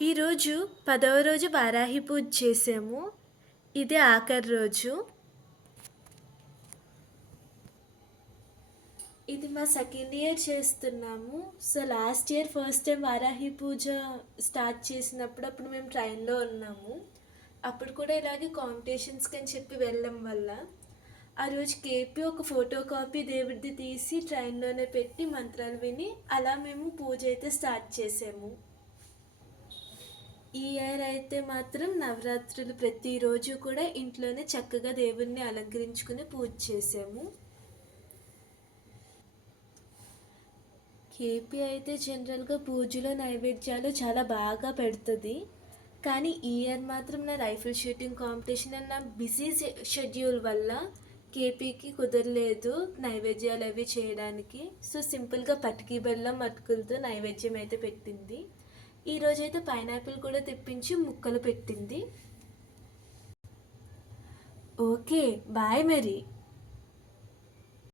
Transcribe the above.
ఈరోజు పదవ రోజు వారాహి పూజ చేసాము. ఇది ఆఖరి రోజు. ఇది మా సెకండ్ ఇయర్ చేస్తున్నాము. So last year first time Varahi Puja start చేసినప్పుడు అప్పుడు మేము ట్రైన్లో ఉన్నాము. అప్పుడు కూడా ఇలాగే కాంపిటీషన్స్కి అని చెప్పి వెళ్ళడం వల్ల ఆ రోజు కేపీ ఒక ఫోటో కాపీ దేవుడిది తీసి ట్రైన్లోనే పెట్టి మంత్రాలు విని అలా మేము పూజ అయితే స్టార్ట్ చేసాము. ఈ ఇయర్ అయితే మాత్రం నవరాత్రులు ప్రతిరోజు కూడా ఇంట్లోనే చక్కగా దేవుణ్ణి అలంకరించుకుని పూజ చేసాము కేపీ అయితే జనరల్గా పూజలో నైవేద్యాలు చాలా బాగా పెడుతుంది. కానీ ఈ ఇయర్ మాత్రం నా రైఫిల్ షూటింగ్ కాంపిటీషన్ అండ్ నా బిజీ షెడ్యూల్ వల్ల కేపీకి కుదరలేదు నైవేద్యాలు అవి చేయడానికి. సో సింపుల్గా పటికీ బెల్లం అటుకులతో నైవేద్యం అయితే పెట్టింది. ఈరోజైతే పైనాపిల్ కూడా తెప్పించి ముక్కలు పెట్టింది. ఓకే బాయ్ మరి.